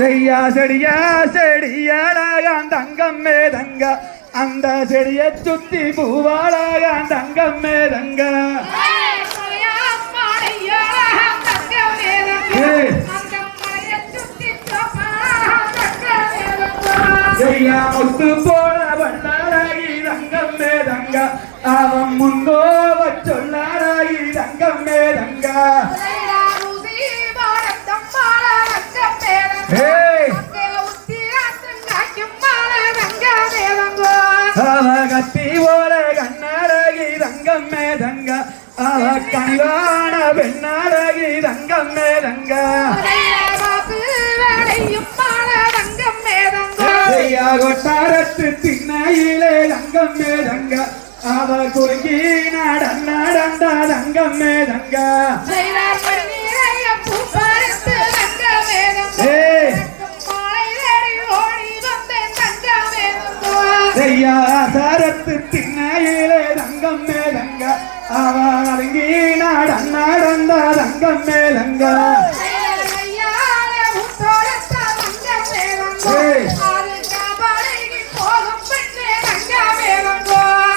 செய்யா செடியா செடியாளாகான் தங்கம் மேதங்க அந்த செடியை சுத்தி பூவாளாகான் தங்கம் மேதங்க செய்யா முத்து போல வண்ணாராகி தங்கம் மேதங்க அவன் முன்கோவ சொல்லாராகி தங்கம் மேதங்க கத்தி போல கண்ணாடகி தங்கம் மேதங்க அவ கண்காண பெண்ணாடகி தங்கம் மேதங்க கொட்டாரத்து திண்ணையிலே தங்கம் மேதங்க அவ குறுக்கி நடந்த தங்கம் மேதங்க சாரத்து திண்ணையிலே தங்கம் மேலங்க அவ அடங்கி நடந்த தங்கம் மேலங்க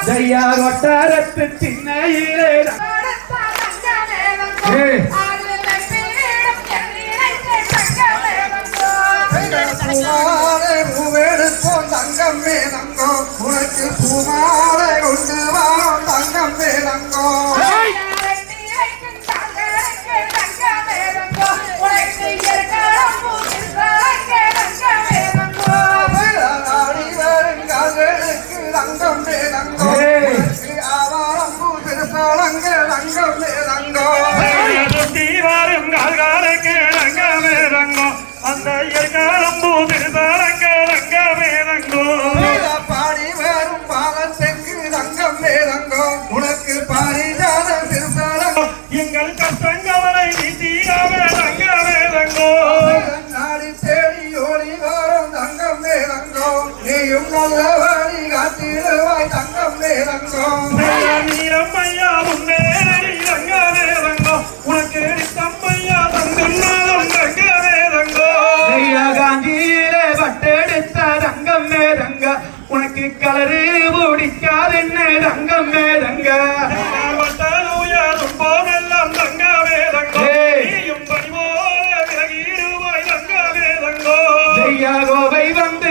ஜெயா கொட்டாரத்து திண்ணையிலே தங்கம் மேலங்கோ உனக்கு பூமாலை கொண்டு வாரம் தங்கம் மேலங்கோ வருங்காலுக்கு தங்கம் மேலங்கோ ஆவாரம்பூ திருப்பாலங்க தங்கம் மேலங்கோ வருங்காலுக்கு தங்கம் மேலங்கோ அந்த இயற்காலம்பூ திருப்பாலங்க தங்கம் மேலங்கோ பாடி வரும் பாலத்துக்கு தங்கம் மேலங்கோ உனக்கு பாரிஜாத திருப்பாலங்கோ எங்கள் கஷ்டங்களை நீட்டியாவே தங்கம் மேலங்கோ நாடி தேடி ஓடி வரும் தங்கம் மேலங்கோ நீயும் நல்ல வழி காட்டிட